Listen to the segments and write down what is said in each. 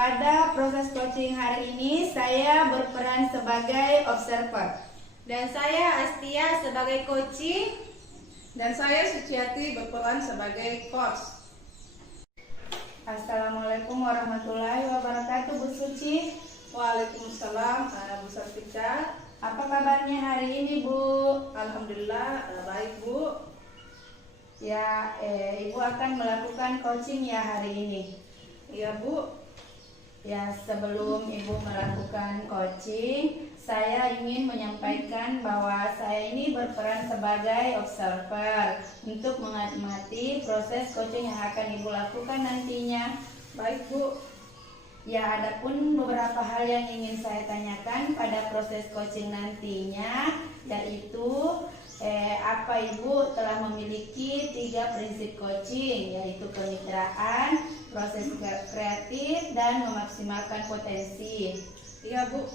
Pada proses coaching hari ini, saya berperan sebagai observer. Dan saya Astia sebagai coaching. Dan saya Suciati berperan sebagai coach. Assalamualaikum warahmatullahi wabarakatuh, Bu Suci. Waalaikumsalam, Bu Sartika. Apa kabarnya hari ini, Bu? Alhamdulillah, baik Bu. Ya, Ibu akan melakukan coaching ya hari ini. Iya Bu. Ya, sebelum Ibu melakukan coaching, saya ingin menyampaikan bahwa saya ini berperan sebagai observer untuk mengamati proses coaching yang akan Ibu lakukan nantinya. Baik Bu. Ya, adapun beberapa hal yang ingin saya tanyakan pada proses coaching nantinya, yaitu apa Ibu telah memiliki 3 prinsip coaching, yaitu kemitraan, proses kreatif, dan memaksimalkan potensi. Iya Bu.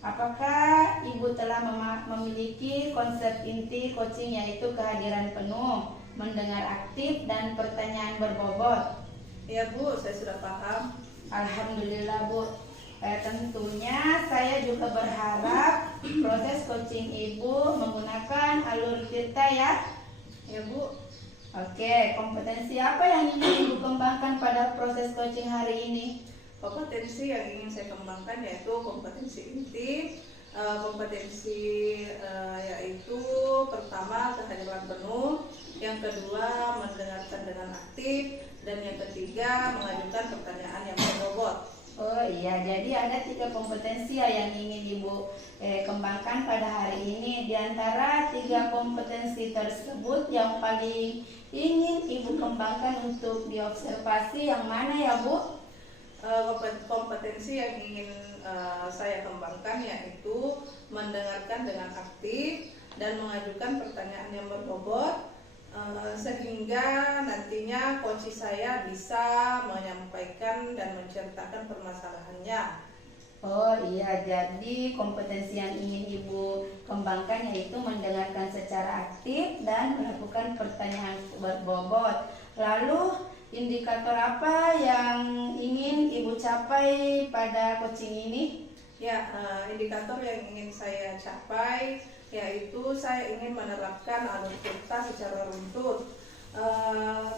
Apakah Ibu telah memiliki konsep inti coaching, yaitu kehadiran penuh, mendengar aktif, dan pertanyaan berbobot? Iya Bu, saya sudah paham. Alhamdulillah Bu. Tentunya saya juga berharap proses coaching Ibu menggunakan alur cerita ya. Ya Bu. Oke, kompetensi apa yang ingin Ibu kembangkan pada proses coaching hari ini? Kompetensi yang ingin saya kembangkan yaitu kompetensi inti. Kompetensi yaitu pertama kehadiran penuh, yang kedua mendengarkan dengan aktif, dan yang ketiga mengajukan pertanyaan yang berbobot. Oh iya, jadi ada 3 kompetensi ya yang ingin Ibu kembangkan pada hari ini. Di antara 3 kompetensi tersebut, yang paling ingin Ibu kembangkan untuk diobservasi yang mana ya Bu? Kompetensi yang ingin saya kembangkan yaitu mendengarkan dengan aktif dan mengajukan pertanyaan yang berbobot, sehingga nantinya coach saya bisa menyampaikan dan menceritakan permasalahannya. Oh iya, jadi kompetensi yang ingin Ibu kembangkan yaitu mendengarkan secara aktif dan melakukan pertanyaan berbobot. Lalu indikator apa yang ingin Ibu capai pada coaching ini? Ya, indikator yang ingin saya capai yaitu saya ingin menerapkan alur cerita secara runtut.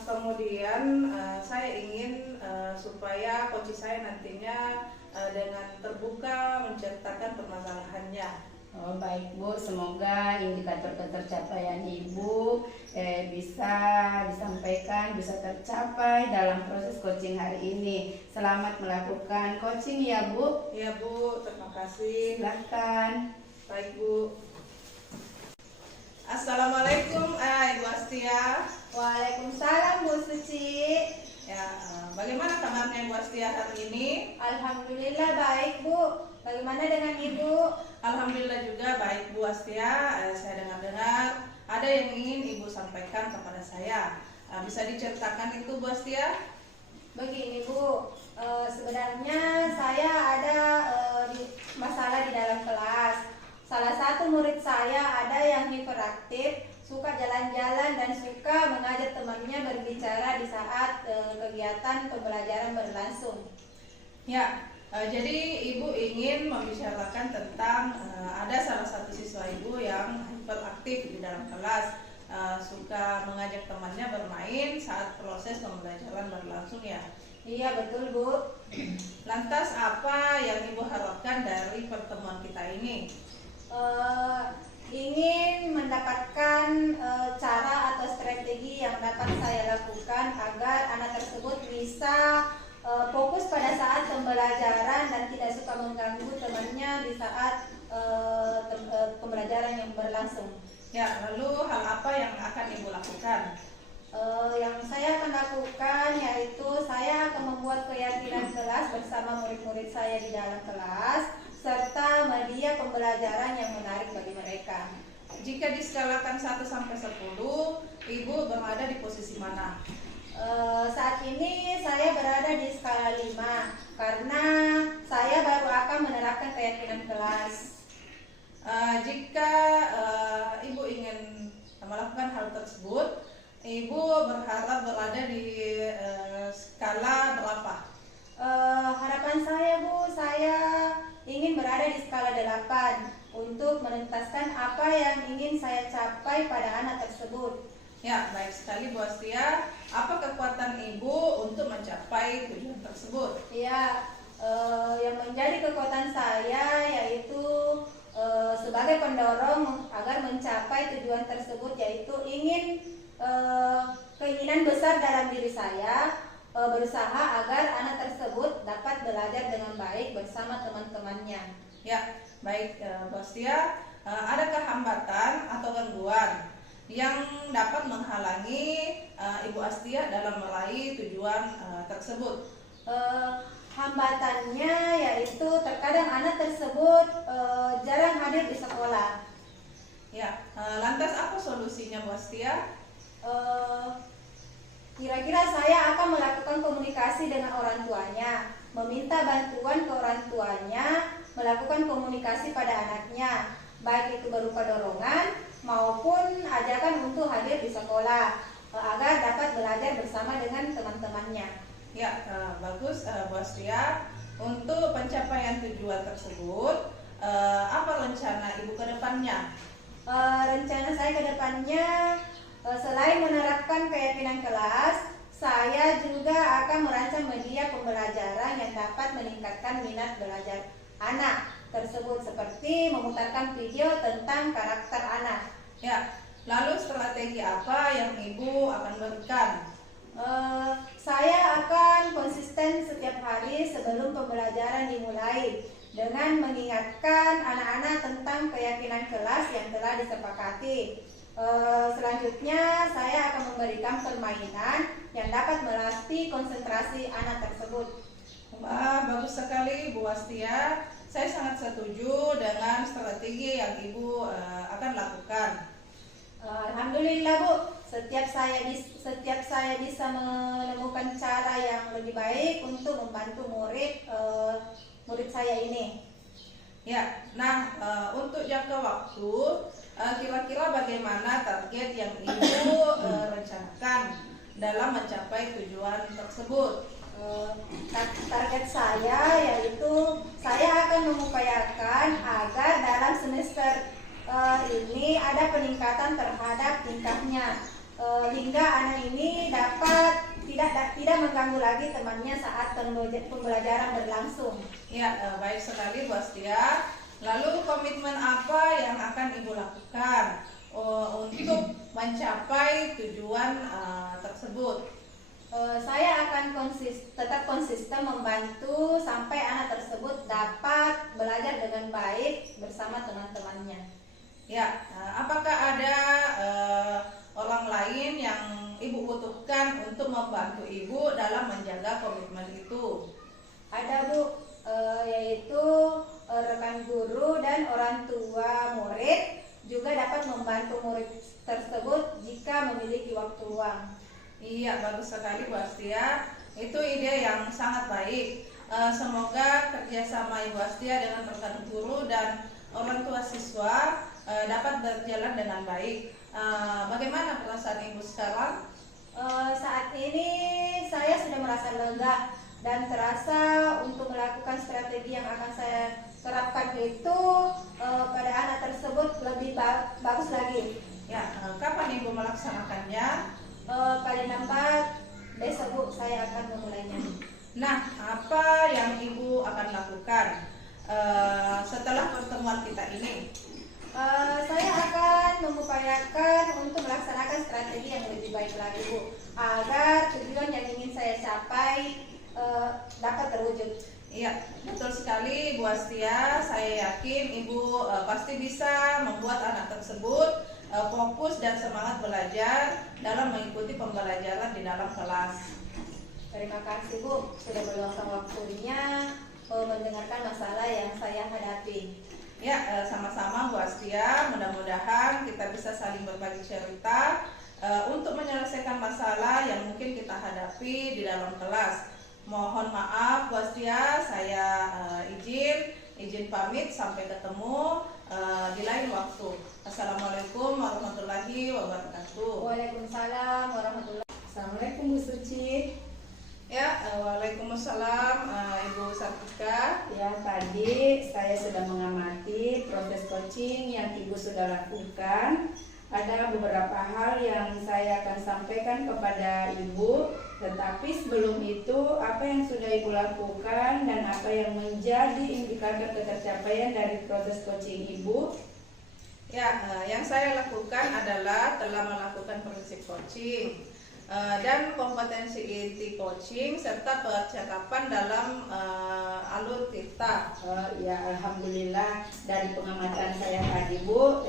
Kemudian saya ingin supaya coach saya nantinya dengan terbuka menceritakan permasalahannya. Oh baik Bu, semoga indikator ketercapaian Ibu bisa disampaikan, bisa tercapai dalam proses coaching hari ini. Selamat melakukan coaching ya Bu. Ya Bu, terima kasih. Silakan. Baik Bu. Assalamualaikum Ibu Astia. Waalaikumsalam Bu Suci. Ya, bagaimana kabarnya Ibu Astia hari ini? Alhamdulillah baik Bu. Bagaimana dengan Ibu? Alhamdulillah juga baik Bu Astia. Saya dengar-dengar ada yang ingin Ibu sampaikan kepada saya. Bisa diceritakan itu Bu Astia? Begini Bu, sebenarnya saya ada masalah di dalam kelas. Salah satu murid saya ada yang hiperaktif, suka jalan-jalan dan suka mengajak temannya berbicara di saat kegiatan pembelajaran berlangsung. Ya, jadi Ibu ingin membicarakan tentang ada salah satu siswa Ibu yang hiperaktif di dalam kelas, suka mengajak temannya bermain saat proses pembelajaran berlangsung ya? Iya betul Bu. Lantas apa yang Ibu harapkan dari pertemuan kita ini? Ingin mendapatkan cara atau strategi yang dapat saya lakukan agar anak tersebut bisa fokus pada saat pembelajaran dan tidak suka mengganggu temannya di saat pembelajaran yang berlangsung. Ya, lalu hal apa yang akan Ibu lakukan? Yang saya akan lakukan yaitu saya akan membuat keyakinan kelas bersama murid-murid saya di dalam kelas, serta media pembelajaran yang menarik bagi mereka. Jika diskalakan 1 sampai 10, Ibu berada di posisi mana? Saat ini saya berada di skala 5 karena saya baru akan menerapkan keyakinan kelas. Jika Ibu ingin melakukan hal tersebut, Ibu berharap berada di skala berapa? Harapan saya hadapan untuk menuntaskan apa yang ingin saya capai pada anak tersebut. Ya, baik sekali Bu Astia. Apa kekuatan Ibu untuk mencapai tujuan tersebut? Ya, yang menjadi kekuatan saya yaitu sebagai pendorong agar mencapai tujuan tersebut, yaitu keinginan besar dalam diri saya, berusaha agar anak tersebut dapat belajar dengan baik bersama teman-temannya. Ya, baik Bu Astia. Adakah hambatan atau gangguan yang dapat menghalangi Ibu Astia dalam meraih tujuan tersebut? Hambatannya yaitu terkadang anak tersebut jarang hadir di sekolah. Ya, lantas apa solusinya Bu Astia? Kira-kira saya akan melakukan komunikasi dengan orang tuanya, meminta bantuan ke orang tuanya, melakukan komunikasi pada anaknya, baik itu berupa dorongan maupun ajakan untuk hadir di sekolah agar dapat belajar bersama dengan teman-temannya. Ya, bagus Bu Astia. Untuk pencapaian tujuan tersebut, apa rencana Ibu ke depannya? Rencana saya ke depannya, selain menerapkan keyakinan kelas, saya juga akan merancang media pembelajaran yang dapat meningkatkan minat belajar anak tersebut, seperti memutarkan video tentang karakter anak. Ya, lalu strategi apa yang Ibu akan berikan? Saya akan konsisten setiap hari sebelum pembelajaran dimulai dengan mengingatkan anak-anak tentang keyakinan kelas yang telah disepakati. Selanjutnya saya akan memberikan permainan yang dapat melatih konsentrasi anak tersebut. Wah, bagus sekali Bu Astia. Saya sangat setuju dengan strategi yang Ibu akan lakukan. Alhamdulillah Bu, setiap saya bisa menemukan cara yang lebih baik untuk membantu murid saya ini. Ya, nah untuk jangka waktu, kira-kira bagaimana target yang Ibu rencanakan dalam mencapai tujuan tersebut? Target saya yaitu saya akan mengupayakan agar dalam semester ini ada peningkatan terhadap tingkahnya, hingga anak ini dapat tidak mengganggu lagi temannya saat pembelajaran berlangsung. Ya, baik sekali Bu Astia. Lalu komitmen apa yang akan Ibu lakukan untuk mencapai tujuan tersebut? Saya akan tetap konsisten membantu sampai anak tersebut dapat belajar dengan baik bersama teman-temannya. Ya, apakah ada orang lain yang Ibu butuhkan untuk membantu Ibu dalam menjaga komitmen itu? Ada Bu, yaitu rekan guru dan orang tua murid juga dapat membantu murid tersebut jika memiliki waktu luang. Iya, bagus sekali Bu Astia. Itu ide yang sangat baik. Semoga kerjasama Ibu Astia dengan rekan guru dan orang tua siswa dapat berjalan dengan baik. Bagaimana perasaan Ibu sekarang? Saat ini saya sudah merasa lega dan terasa untuk melakukan strategi yang akan saya terapkan itu pada anak tersebut lebih bagus lagi. Ya, kapan Ibu melaksanakannya? Paling lambat besok Bu, saya akan memulainya. Nah, apa yang Ibu akan lakukan setelah pertemuan kita ini? Saya akan mengupayakan untuk melaksanakan strategi yang lebih baik lagi Bu, agar tujuan yang ingin saya capai dapat terwujud. Iya, betul sekali Bu Astia. Saya yakin Ibu pasti bisa membuat anak tersebut fokus dan semangat belajar dalam mengikuti pembelajaran di dalam kelas. Terima kasih Bu, sudah meluangkan waktunya mendengarkan masalah yang saya hadapi. Ya, sama-sama Bu Astia. Mudah-mudahan kita bisa saling berbagi cerita untuk menyelesaikan masalah yang mungkin kita hadapi di dalam kelas. Mohon maaf Bu Astia, saya izin pamit, sampai ketemu di lain waktu. Assalamualaikum warahmatullahi wabarakatuh. Waalaikumsalam warahmatullahi wabarakatuh. Assalamualaikum Bu Suci. Ya, waalaikumsalam Ibu Sartika. Ya, tadi saya sudah mengamati proses coaching yang Ibu sudah lakukan. Ada beberapa hal yang saya akan sampaikan kepada Ibu, tetapi sebelum itu apa yang sudah Ibu lakukan dan apa yang menjadi indikator ketercapaian dari proses coaching Ibu? Ya, yang saya lakukan adalah telah melakukan prinsip coaching dan kompetensi inti coaching serta percakapan dalam alur tirta. Ya, alhamdulillah dari pengamatan saya tadi Bu,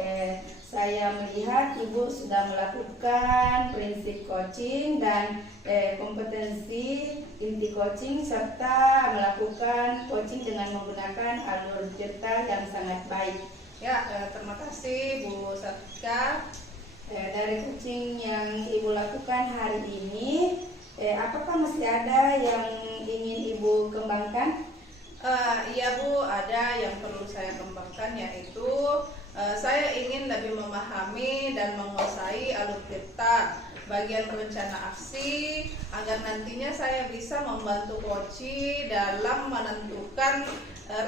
saya melihat Ibu sudah melakukan prinsip coaching dan kompetensi inti coaching serta melakukan coaching dengan menggunakan alur tirta yang sangat baik. Ya, terima kasih Bu Sartika. Dari coaching yang Ibu lakukan hari ini, apakah masih ada yang ingin Ibu kembangkan? Iya Bu, ada yang perlu saya kembangkan, yaitu saya ingin lebih memahami dan menguasai alur tirta bagian rencana aksi agar nantinya saya bisa membantu coach dalam menentukan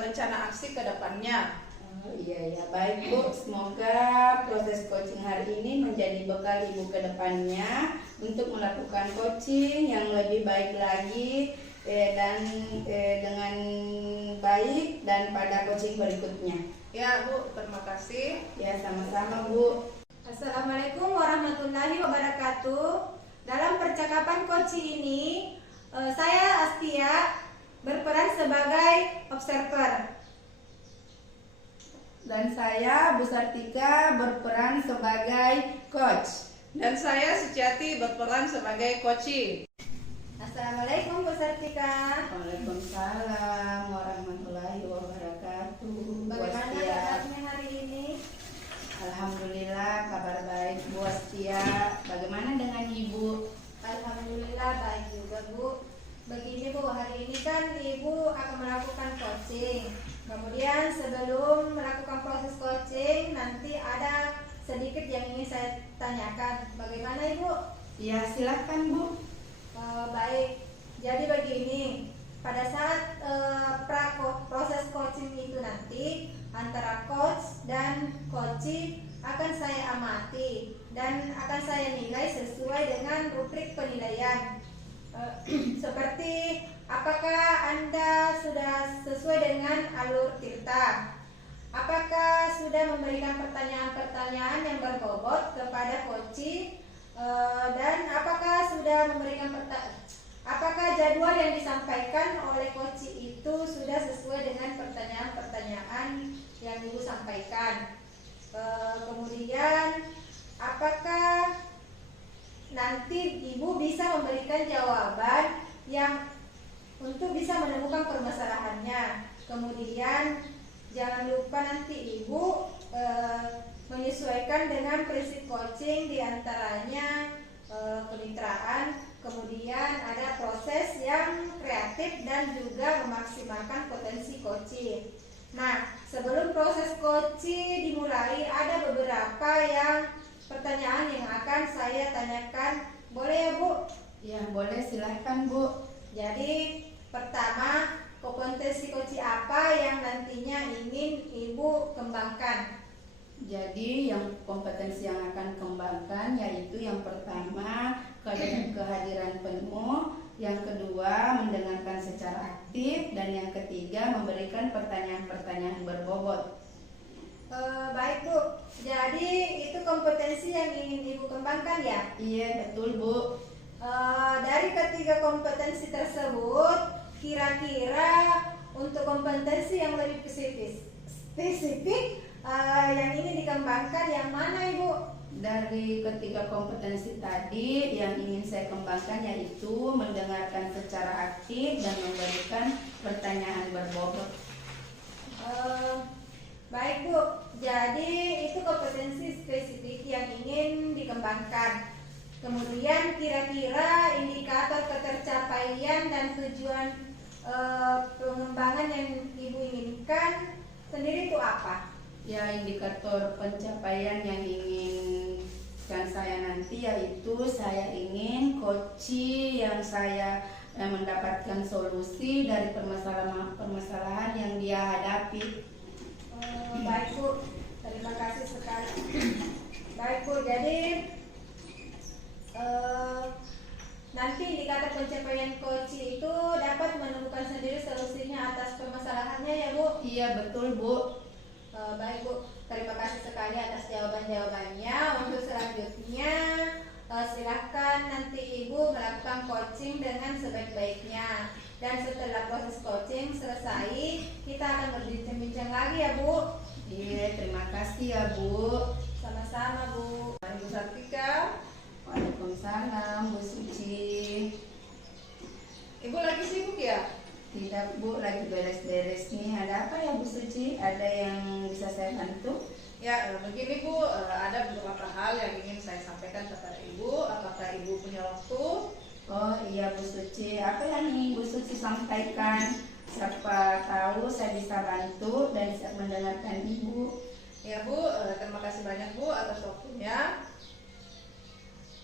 rencana aksi ke depannya. Iya, baik Bu. Semoga proses coaching hari ini menjadi bekal Ibu ke depannya untuk melakukan coaching yang lebih baik lagi dan dengan baik dan pada coaching berikutnya. Ya Bu, terima kasih. Ya, sama-sama Bu. Assalamualaikum warahmatullahi wabarakatuh. Dalam percakapan coaching ini, saya Astia berperan sebagai observer. Dan saya Bu Sartika berperan sebagai coach. Dan saya Suciati berperan sebagai coaching. Assalamualaikum Bu Sartika. Waalaikumsalam warahmatullahi wabarakatuh. Bagaimana Bu Astia. kabarnya hari ini? Alhamdulillah kabar baik Bu Astia. Bagaimana dengan Ibu? Alhamdulillah baik juga Bu. Begini Bu, hari ini kan Ibu akan melakukan coaching. Kemudian sebelum melakukan proses coaching, nanti ada sedikit yang ingin saya tanyakan. Bagaimana Ibu? Ya, silakan Bu. Baik, jadi begini, pada saat proses coaching itu nanti antara coach dan coaching akan saya amati dan akan saya nilai sesuai dengan rubrik penilaian. Seperti apakah Anda sudah sesuai dengan alur tirta? Apakah sudah memberikan pertanyaan-pertanyaan yang berbobot kepada coaching? Dan apakah sudah memberikan apakah jadwal yang disampaikan oleh coach itu sudah sesuai dengan pertanyaan-pertanyaan yang Ibu sampaikan? Kemudian apakah nanti Ibu bisa memberikan jawaban yang untuk bisa menemukan permasalahannya? Kemudian jangan lupa nanti Ibu menyesuaikan dengan prinsip coaching, diantaranya kemitraan, kemudian ada proses yang kreatif dan juga memaksimalkan potensi coaching. Nah, sebelum proses coaching dimulai, ada beberapa pertanyaan yang akan saya tanyakan. Boleh ya Bu? Ya, boleh, silahkan Bu. Jadi pertama, kompetensi coaching apa yang nantinya ingin Ibu kembangkan? Jadi yang kompetensi yang akan kembangkan yaitu yang pertama kehadiran penuh, yang kedua mendengarkan secara aktif, dan yang ketiga memberikan pertanyaan-pertanyaan berbobot. Baik Bu, jadi itu kompetensi yang ingin Ibu kembangkan ya? Iya, betul Bu. Dari ketiga kompetensi tersebut, kira-kira untuk kompetensi yang lebih spesifik yang ingin dikembangkan yang mana Ibu? Dari ketiga kompetensi tadi yang ingin saya kembangkan yaitu mendengarkan secara aktif dan memberikan pertanyaan berbobot. Baik Bu, jadi itu kompetensi spesifik yang ingin dikembangkan. Kemudian kira-kira indikator ketercapaian dan tujuan pengembangan yang Ibu inginkan sendiri itu apa? Ya, indikator pencapaian yang inginkan saya nanti yaitu saya ingin coach yang saya mendapatkan solusi dari permasalahan yang dia hadapi. Baik Bu, terima kasih sekali. Baik Bu, jadi nanti indikator pencapaian coaching itu dapat menemukan sendiri solusinya atas permasalahannya ya Bu? Iya betul Bu. Baik Bu, terima kasih sekali atas jawaban-jawabannya. Untuk selanjutnya silahkan nanti Ibu melakukan coaching dengan sebaik-baiknya. Dan setelah proses coaching selesai, kita akan berbincang-bincang lagi ya Bu. Iya, terima kasih ya Bu. Sama-sama Bu. Ibu Sartika. Waalaikumsalam Bu Suci. Ibu lagi sibuk ya? Tidak Bu, lagi beres-beres nih. Ada apa ya Bu Suci? Ada yang bisa saya bantu? Ya, begini Bu, ada beberapa hal yang ingin saya sampaikan kepada Ibu. Apakah Ibu punya waktu? Oh iya Bu Suci, apa yang ingin Bu Suci sampaikan? Siapa tahu saya bisa bantu dan bisa mendengarkan Ibu. Ya Bu, terima kasih banyak Bu atas waktunya.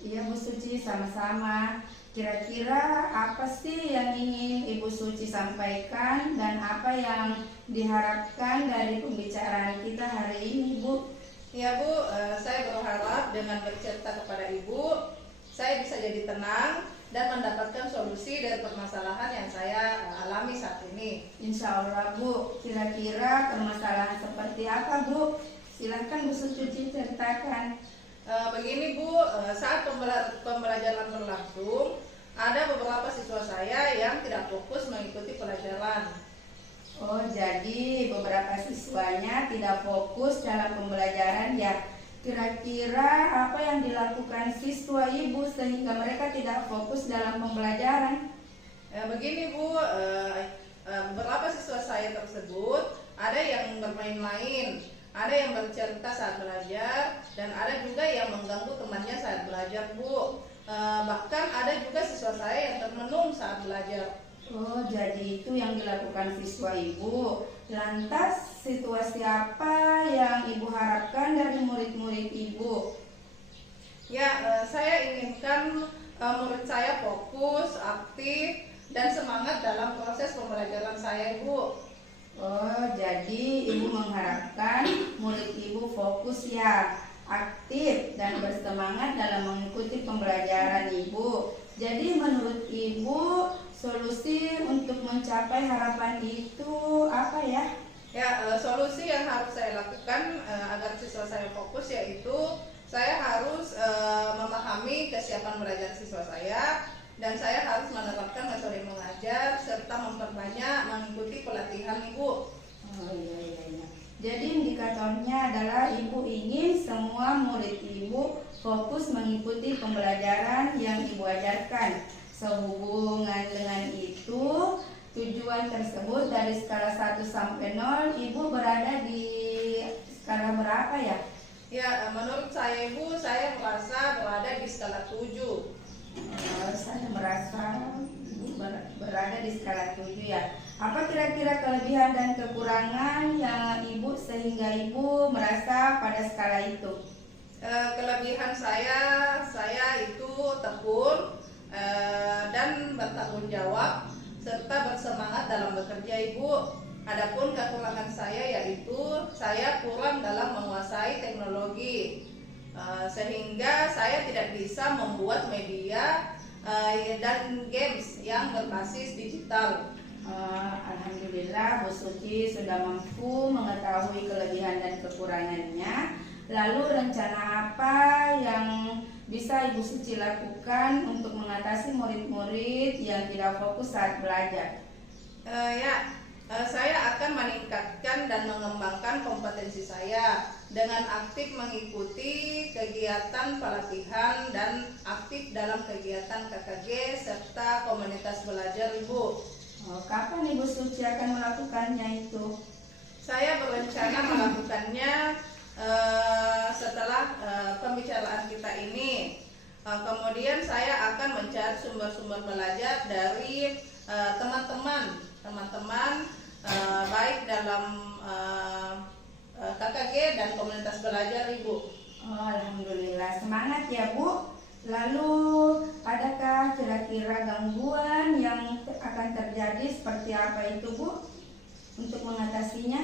Iya Bu Suci, sama-sama. Kira-kira apa sih yang ingin Ibu Suci sampaikan dan apa yang diharapkan dari pembicaraan kita hari ini Bu? Ya Bu, saya berharap dengan bercerita kepada Ibu, saya bisa jadi tenang dan mendapatkan solusi dari permasalahan yang saya alami saat ini. Insya Allah Bu, kira-kira permasalahan seperti apa Bu? Silahkan Bu Suci ceritakan. Begini Bu, saat pembelajaran berlangsung, ada beberapa siswa saya yang tidak fokus mengikuti pelajaran. Oh, jadi beberapa siswanya tidak fokus dalam pembelajaran ya. Kira-kira apa yang dilakukan siswa Ibu sehingga mereka tidak fokus dalam pembelajaran? Begini Bu, beberapa siswa saya tersebut ada yang bermain-main, ada yang bercerita saat belajar, dan ada juga yang mengganggu temannya saat belajar Bu. Bahkan ada juga siswa saya yang termenung saat belajar. Oh, jadi itu yang dilakukan siswa Ibu. Lantas situasi apa yang Ibu harapkan dari murid-murid Ibu? Ya, saya inginkan murid saya fokus, aktif, dan semangat dalam proses pembelajaran saya Ibu. Oh, jadi Ibu mengharapkan murid Ibu fokus ya, aktif dan bersemangat dalam mengikuti pembelajaran Ibu. Jadi menurut Ibu solusi untuk mencapai harapan itu apa ya? Ya, solusi yang harus saya lakukan agar siswa saya fokus yaitu saya harus memahami kesiapan belajar siswa saya, dan saya harus menerapkan metode mengajar serta memperbanyak mengikuti pelatihan Ibu. Oh iya. Jadi indikatornya adalah Ibu ingin semua murid Ibu fokus mengikuti pembelajaran yang Ibu ajarkan. Sehubungan dengan itu, tujuan tersebut dari skala 1 sampai 0, Ibu berada di skala berapa ya? Ya, menurut saya Ibu, saya merasa berada di skala 7. Saya merasa berada di skala 7 ya. Apa kira-kira kelebihan dan kekurangan yang Ibu sehingga Ibu merasa pada skala itu? Kelebihan saya itu tekun dan bertanggung jawab serta bersemangat dalam bekerja Ibu. Adapun kekurangan saya yaitu saya kurang dalam menguasai teknologi, sehingga saya tidak bisa membuat media dan games yang berbasis digital. Alhamdulillah Bu Suci sudah mampu mengetahui kelebihan dan kekurangannya. Lalu rencana apa yang bisa Ibu Suci lakukan untuk mengatasi murid-murid yang tidak fokus saat belajar? Saya akan meningkatkan dan mengembangkan kompetensi saya dengan aktif mengikuti kegiatan pelatihan dan aktif dalam kegiatan KKG serta komunitas belajar Ibu. Kapan Ibu Suci akan melakukannya itu? Saya berencana melakukannya setelah pembicaraan kita ini. Kemudian saya akan mencari sumber-sumber belajar dari teman-teman baik dalam KKG dan komunitas belajar Ibu. Alhamdulillah, semangat ya Bu. Lalu adakah kira-kira gangguan yang akan terjadi seperti apa itu Bu untuk mengatasinya?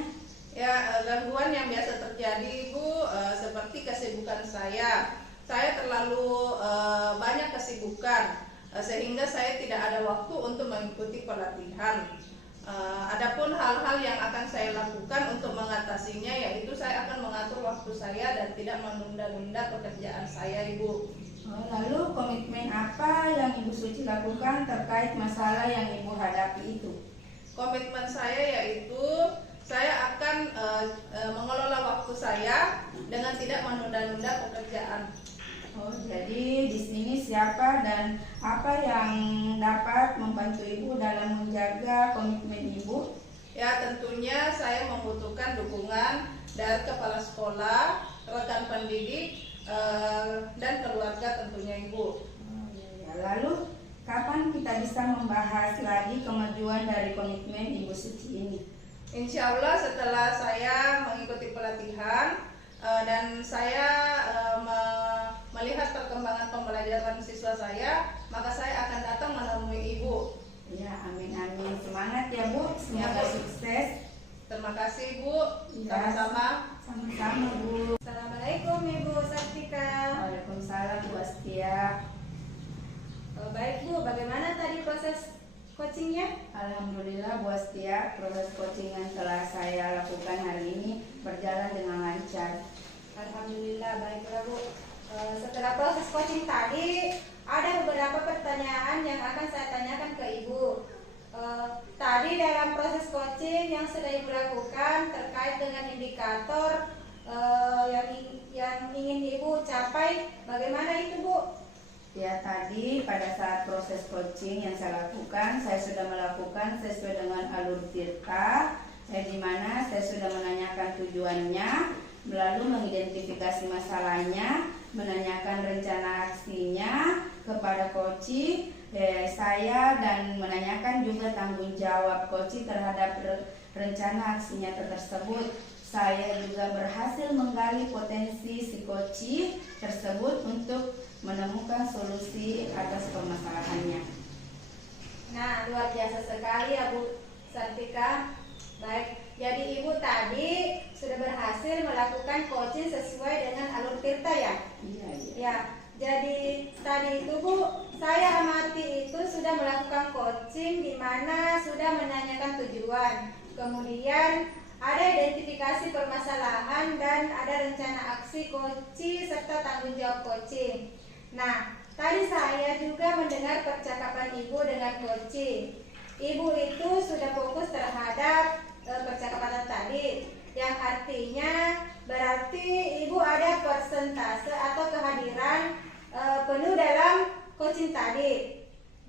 Ya, gangguan yang biasa terjadi Ibu seperti kesibukan saya. Saya terlalu banyak kesibukan sehingga saya tidak ada waktu untuk mengikuti pelatihan. Adapun hal-hal yang akan saya lakukan untuk mengatasinya yaitu saya akan mengatur waktu saya dan tidak menunda-nunda pekerjaan saya Ibu. Lalu komitmen apa yang Ibu Suci lakukan terkait masalah yang Ibu hadapi itu? Komitmen saya yaitu saya akan mengelola waktu saya dengan tidak menunda-nunda pekerjaan. Jadi di sini siapa dan apa yang dapat membantu Ibu dalam menjaga komitmen Ibu? Ya, tentunya saya membutuhkan dukungan dari kepala sekolah, rekan pendidik, dan keluarga tentunya Ibu. Lalu kapan kita bisa membahas lagi kemajuan dari komitmen Ibu Suci ini? Insya Allah setelah saya mengikuti pelatihan dan saya melihat perkembangan pembelajaran siswa saya, maka saya akan datang menemui Ibu. Ya, amin amin. Semangat ya Bu, semoga Ya, Bu. sukses. Terima kasih Bu, Ya. sama-sama. Sama-sama Bu. Assalamualaikum Ibu Sartika. Waalaikumsalam Bu Astia. Baik Bu, bagaimana tadi proses coachingnya? Alhamdulillah Bu Astia, proses coaching yang telah saya lakukan hari ini berjalan dengan lancar. Alhamdulillah, baiklah Bu. Setelah proses coaching tadi, ada beberapa pertanyaan yang akan saya tanyakan ke Ibu. Tadi dalam proses coaching yang sudah Ibu lakukan terkait dengan indikator yang ingin Ibu capai, bagaimana itu Bu? Ya, tadi pada saat proses coaching yang saya lakukan, saya sudah melakukan sesuai dengan alur tirta, di mana saya sudah menanyakan tujuannya, lalu mengidentifikasi masalahnya, menanyakan rencana aksinya kepada coach saya, dan menanyakan juga tanggung jawab coach terhadap rencana aksinya tersebut. Saya juga berhasil menggali potensi si coach tersebut untuk menemukan solusi atas permasalahannya. Nah, luar biasa sekali ya Bu Sartika. Baik, jadi Ibu tadi sudah berhasil melakukan coaching sesuai dengan alur tirta ya? Iya. Ya, jadi tadi itu Bu, saya amati itu sudah melakukan coaching di mana sudah menanyakan tujuan. Kemudian ada identifikasi permasalahan dan ada rencana aksi coaching serta tanggung jawab coaching. Nah, tadi saya juga mendengar percakapan Ibu dengan coaching. Ibu itu sudah fokus terhadap percakapan tadi, yang artinya berarti Ibu ada persentase atau kehadiran penuh dalam coaching tadi.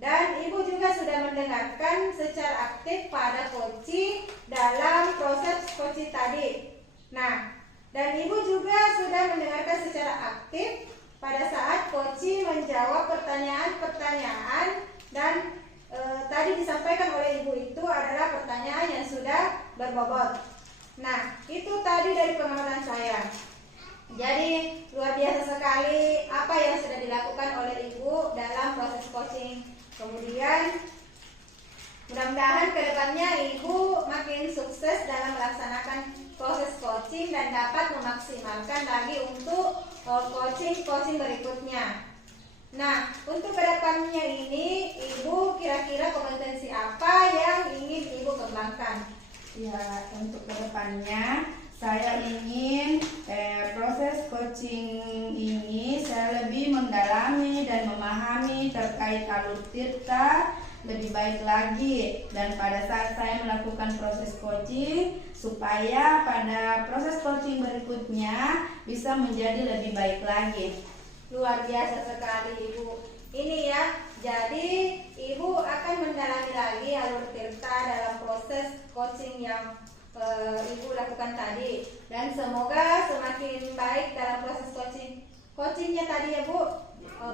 Dan Ibu juga sudah mendengarkan secara aktif pada coaching dalam proses coaching tadi. Nah, dan Ibu juga sudah mendengarkan secara aktif pada saat coaching menjawab pertanyaan-pertanyaan, dan tadi disampaikan oleh Ibu itu adalah pertanyaan yang sudah berbobot. Nah, itu tadi dari pengamatan saya. Jadi luar biasa sekali apa yang sudah dilakukan oleh Ibu dalam proses coaching. Kemudian mudah-mudahan kedepannya Ibu makin sukses dalam melaksanakan proses coaching dan dapat memaksimalkan lagi untuk coaching berikutnya. Nah, untuk kedepannya ini Ibu kira-kira kompetensi apa yang ingin Ibu kembangkan? Ya, untuk kedepannya saya ingin proses coaching ini saya lebih mendalami dan memahami terkait alur tirta lebih baik lagi, dan pada saat saya melakukan proses coaching supaya pada proses coaching berikutnya bisa menjadi lebih baik lagi. Luar biasa sekali Ibu. Ini ya, jadi Ibu akan mendalami lagi alur tirta dalam proses coaching yang Ibu lakukan tadi, dan semoga semakin baik dalam proses coachingnya tadi ya Bu.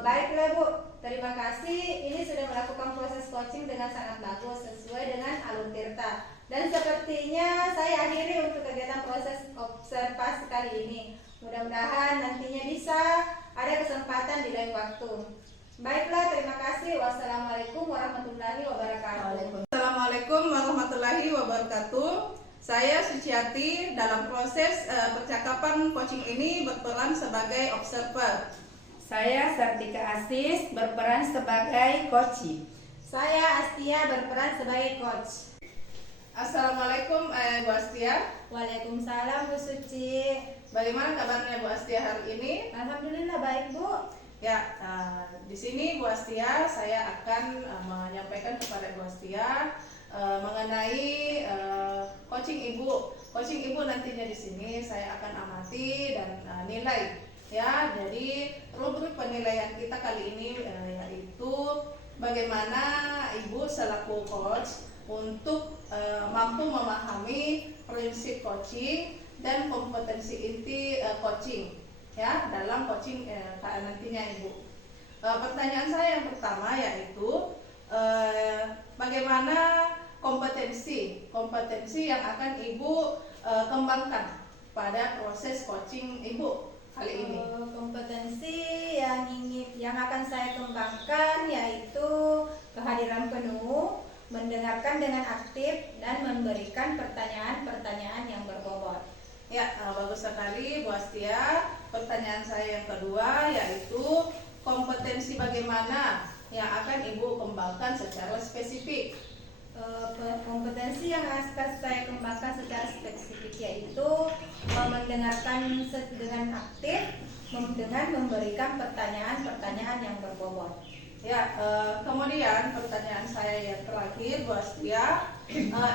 Baiklah Bu, terima kasih. Ini sudah melakukan proses coaching dengan sangat bagus sesuai dengan alur tirta. Dan sepertinya saya akhiri untuk kegiatan proses observasi kali ini. Mudah-mudahan nantinya bisa ada kesempatan di lain waktu. Baiklah, terima kasih. Wassalamualaikum warahmatullahi wabarakatuh. Assalamualaikum warahmatullahi wabarakatuh. Saya Suciati. Dalam proses percakapan coaching ini berperan sebagai observer. Saya Sartika Asis berperan sebagai coaching. Saya Astia berperan sebagai coach. Assalamualaikum Bu Astia. Waalaikumsalam Bu Suci. Bagaimana kabarnya Bu Astia hari ini? Alhamdulillah baik Bu. Ya, di sini Bu Astia saya akan menyampaikan kepada Bu Astia mengenai coaching ibu. Coaching ibu nantinya di sini saya akan amati dan nilai. Ya, jadi rubrik penilaian kita kali ini yaitu bagaimana ibu selaku coach untuk mampu memahami prinsip coaching dan kompetensi inti coaching. Ya, dalam coaching nantinya ibu. Pertanyaan saya yang pertama yaitu bagaimana kompetensi yang akan ibu kembangkan pada proses coaching ibu kali ini. Kompetensi yang akan saya kembangkan yaitu kehadiran penuh, mendengarkan dengan aktif, dan memberikan pertanyaan-pertanyaan yang berbobot. Ya, bagus sekali Bu Astia. Pertanyaan saya yang kedua yaitu kompetensi bagaimana yang akan ibu kembangkan secara spesifik. Kompetensi yang akan saya kembangkan secara spesifik yaitu mendengarkan dengan aktif, dengan memberikan pertanyaan-pertanyaan yang berbobot. Ya, kemudian pertanyaan saya yang terakhir Bu Astia,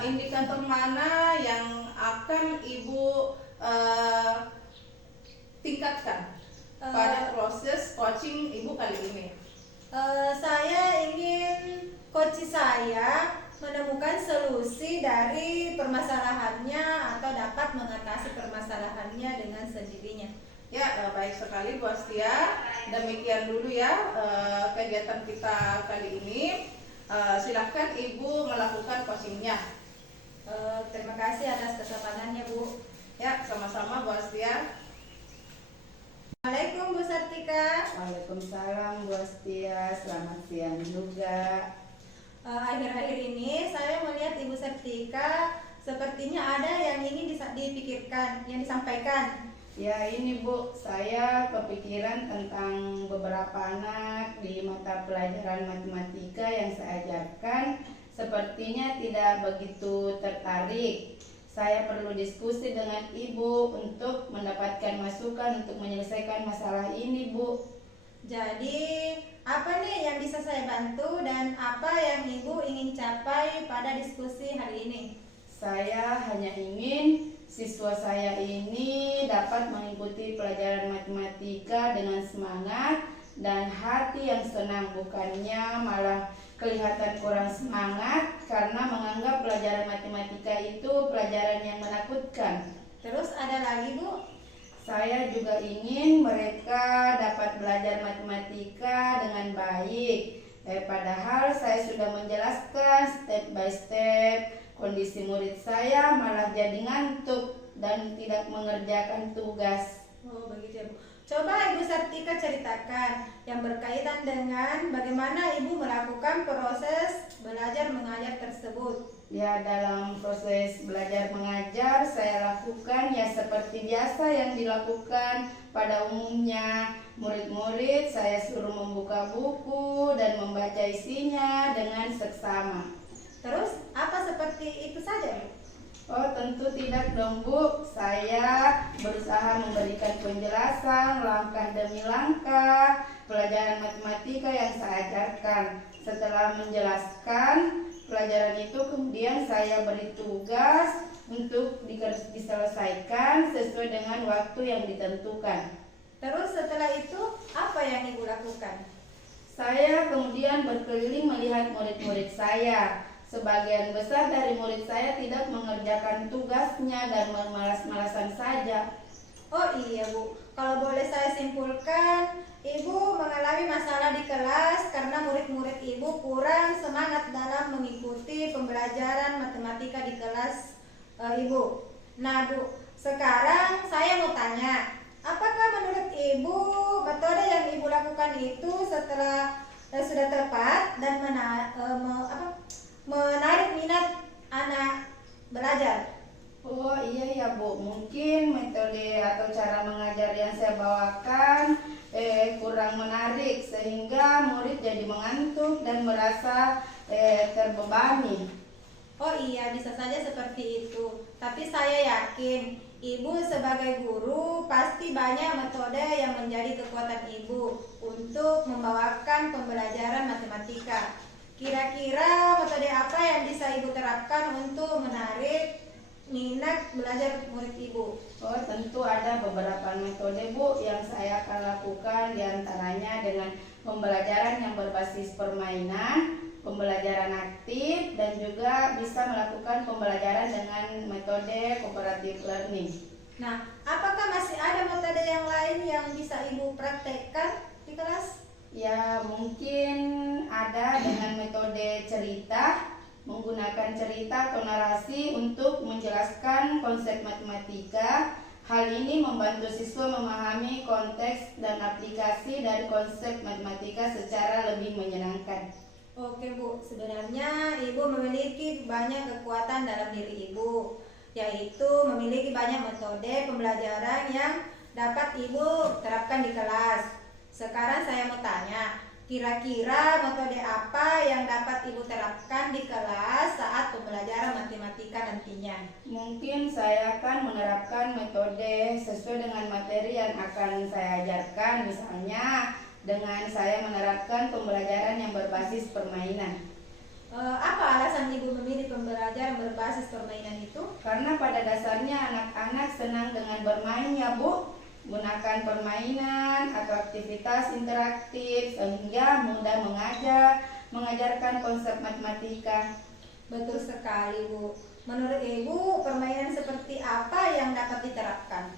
indikator mana yang akan ibu tingkatkan pada proses coaching ibu kali ini? Saya ingin coach saya menemukan solusi dari permasalahannya atau dapat mengatasi permasalahannya dengan sendirinya. Ya, baik sekali Bu Astia. Demikian dulu ya kegiatan kita kali ini. Silahkan ibu melakukan coachingnya. Terima kasih atas kesempatannya Bu. Ya, sama-sama Bu Astia. Assalamualaikum Bu Sartika. Waalaikumsalam Bu Astia, selamat siang juga. Akhir-akhir ini saya melihat Ibu Sartika sepertinya ada yang ingin dipikirkan, yang disampaikan. Ya ini Bu, saya kepikiran tentang beberapa anak di mata pelajaran matematika yang saya ajarkan sepertinya tidak begitu tertarik. Saya perlu diskusi dengan Ibu untuk mendapatkan masukan untuk menyelesaikan masalah ini Bu. Jadi apa nih yang bisa saya bantu dan apa yang Ibu ingin capai pada diskusi hari ini? Saya hanya ingin siswa saya ini dapat mengikuti pelajaran matematika dengan semangat dan hati yang senang, bukannya malah kelihatan kurang semangat karena menganggap pelajaran matematika itu pelajaran yang menakutkan. Terus ada lagi Bu? Saya juga ingin mereka dapat belajar matematika dengan baik. Padahal saya sudah menjelaskan step by step, kondisi murid saya malah jadi ngantuk dan tidak mengerjakan tugas. Oh begitu ya Bu. Coba Ibu Sartika ceritakan yang berkaitan dengan bagaimana Ibu melakukan proses belajar mengajar tersebut. Ya, dalam proses belajar mengajar saya lakukan ya seperti biasa yang dilakukan pada umumnya. Murid-murid saya suruh membuka buku dan membaca isinya dengan seksama. Terus apa seperti itu saja Bu? Oh tentu tidak dong Bu. Saya berusaha memberikan penjelasan langkah demi langkah pelajaran matematika yang saya ajarkan. Setelah menjelaskan pelajaran itu kemudian saya beri tugas untuk diselesaikan sesuai dengan waktu yang ditentukan. Terus setelah itu apa yang Ibu lakukan? Saya kemudian berkeliling melihat murid-murid saya. Sebagian besar dari murid saya tidak mengerjakan tugasnya dan malas-malasan saja. Oh iya Bu, kalau boleh saya simpulkan, Ibu mengalami masalah di kelas karena murid-murid Ibu kurang semangat dalam mengikuti pembelajaran matematika di kelas Ibu. Nah Bu, sekarang saya mau tanya, apakah menurut Ibu metode yang Ibu lakukan itu setelah sudah tepat dan menarik minat anak belajar. Oh iya ya Bu, mungkin metode atau cara mengajar yang saya bawakan kurang menarik sehingga murid jadi mengantuk dan merasa terbebani. Oh iya, bisa saja seperti itu. Tapi saya yakin Ibu sebagai guru pasti banyak metode yang menjadi kekuatan Ibu untuk membawakan pembelajaran matematika. Kira-kira metode apa yang bisa Ibu terapkan untuk menarik minat belajar murid Ibu? Oh, tentu ada beberapa metode Bu yang saya akan lakukan, diantaranya dengan pembelajaran yang berbasis permainan, pembelajaran aktif, dan juga bisa melakukan pembelajaran dengan metode cooperative learning. Nah, apakah masih ada metode yang lain yang bisa Ibu praktekkan di kelas? Ya, mungkin ada dengan metode cerita, menggunakan cerita atau narasi untuk menjelaskan konsep matematika. Hal ini membantu siswa memahami konteks dan aplikasi dari konsep matematika secara lebih menyenangkan. Oke Bu, sebenarnya Ibu memiliki banyak kekuatan dalam diri Ibu, yaitu memiliki banyak metode pembelajaran yang dapat Ibu terapkan di kelas. Sekarang saya mau tanya, kira-kira metode apa yang dapat Ibu terapkan di kelas saat pembelajaran matematika nantinya? Mungkin saya akan menerapkan metode sesuai dengan materi yang akan saya ajarkan, misalnya dengan saya menerapkan pembelajaran yang berbasis permainan. Apa alasan Ibu memilih pembelajaran berbasis permainan itu? Karena pada dasarnya anak-anak senang dengan bermain ya Bu. Gunakan permainan atau aktivitas interaktif sehingga mudah mengajarkan konsep matematika. Betul sekali Bu. Menurut Ibu, permainan seperti apa yang dapat diterapkan?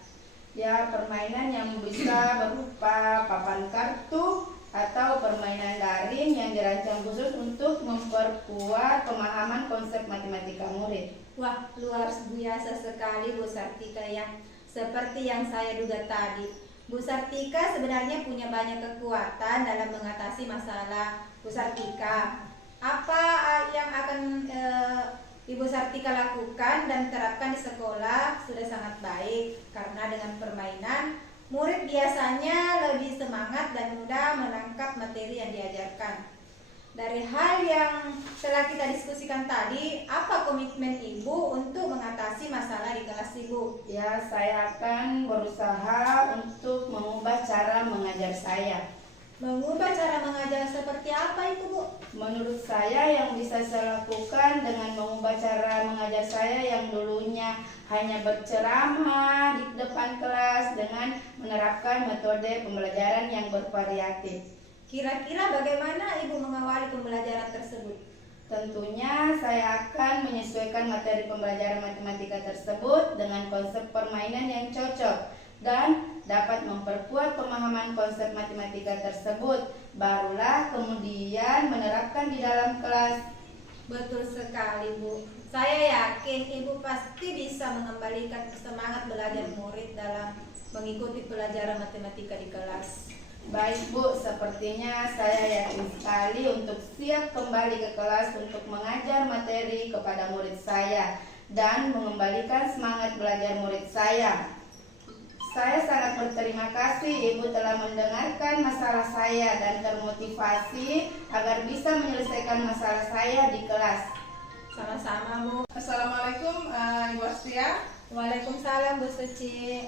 Ya, permainan yang bisa berupa papan kartu atau permainan daring yang dirancang khusus untuk memperkuat pemahaman konsep matematika murid. Wah, luar biasa sekali Bu Sartika, yang seperti yang saya duga tadi. Bu Sartika sebenarnya punya banyak kekuatan dalam mengatasi masalah. Bu Sartika, apa yang akan Ibu Sartika lakukan dan terapkan di sekolah sudah sangat baik, karena dengan permainan murid biasanya lebih semangat dan mudah menangkap materi yang diajarkan. Dari hal yang telah kita diskusikan tadi, apa komitmen Ibu untuk mengatasi masalah di kelas Ibu? Ya, saya akan berusaha untuk mengubah cara mengajar saya. Mengubah cara mengajar seperti apa itu Bu? Menurut saya yang bisa saya lakukan dengan mengubah cara mengajar saya yang dulunya hanya berceramah di depan kelas dengan menerapkan metode pembelajaran yang bervariatif. Kira-kira bagaimana Ibu mengawali pembelajaran tersebut? Tentunya saya akan menyesuaikan materi pembelajaran matematika tersebut dengan konsep permainan yang cocok dan dapat memperkuat pemahaman konsep matematika tersebut. Barulah kemudian menerapkan di dalam kelas. Betul sekali Bu. Saya yakin Ibu pasti bisa mengembalikan semangat belajar murid dalam mengikuti pelajaran matematika di kelas. Baik Bu, sepertinya saya yakin sekali untuk siap kembali ke kelas untuk mengajar materi kepada murid saya dan mengembalikan semangat belajar murid saya. Saya sangat berterima kasih Ibu telah mendengarkan masalah saya dan termotivasi agar bisa menyelesaikan masalah saya di kelas. Sama-sama Bu. Assalamualaikum Ibu Astia. Waalaikumsalam Bu Suci.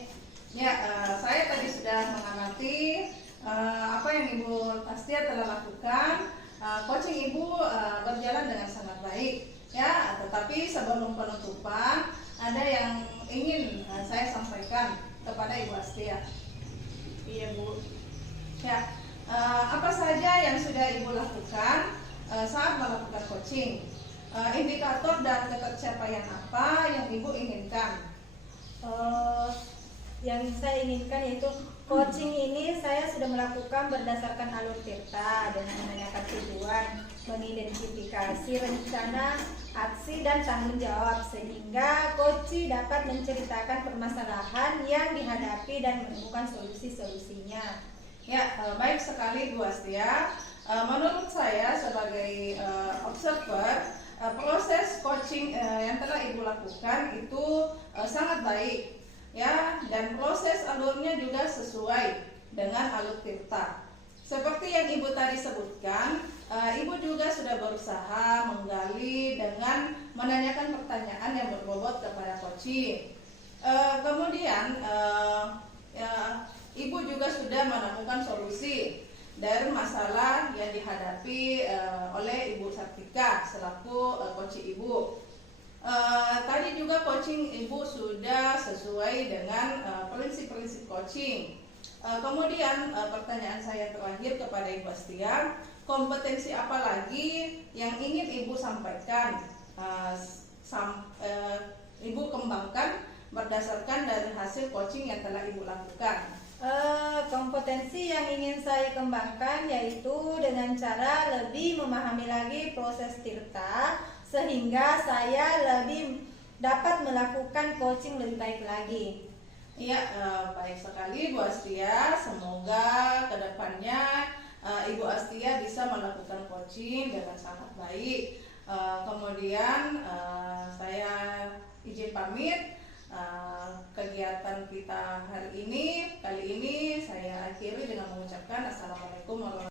Ya, saya tadi sudah mengamati apa yang Ibu Astia telah lakukan. Coaching Ibu berjalan dengan sangat baik. Ya, tetapi sebelum penutupan ada yang ingin saya sampaikan kepada Ibu Astia. Iya Bu. Ya, apa saja yang sudah Ibu lakukan saat melakukan coaching? Indikator dan ketercapaian apa yang Ibu inginkan? Yang saya inginkan yaitu coaching ini saya sudah melakukan berdasarkan alur Tirta dengan menanyakan tujuan, mengidentifikasi rencana, aksi dan tanggung jawab sehingga coach dapat menceritakan permasalahan yang dihadapi dan menemukan solusi-solusinya. Ya, baik sekali Bu Astia. Menurut saya sebagai observer, proses coaching yang telah Ibu lakukan itu sangat baik, ya, dan proses alurnya juga sesuai dengan alur Tirta. Seperti yang Ibu tadi sebutkan, Ibu juga sudah berusaha menggali dengan menanyakan pertanyaan yang berbobot kepada coaching. Kemudian Ibu juga sudah menemukan solusi dari masalah yang dihadapi oleh Ibu Sartika selaku coaching Ibu. Tadi juga coaching Ibu sudah sesuai dengan prinsip-prinsip coaching. Kemudian pertanyaan saya terakhir kepada Ibu Astia, kompetensi apa lagi yang ingin Ibu sampaikan, Ibu kembangkan berdasarkan dari hasil coaching yang telah Ibu lakukan? Kompetensi yang ingin saya kembangkan yaitu dengan cara lebih memahami lagi proses Tirta sehingga saya lebih dapat melakukan coaching lebih baik lagi. Iya, baik sekali Bu Astia. Semoga kedepannya Ibu Astia bisa melakukan coaching dengan sangat baik. Kemudian saya izin pamit. Kegiatan kita kali ini saya akhiri dengan mengucapkan Assalamualaikum warahmatullahi wabarakatuh.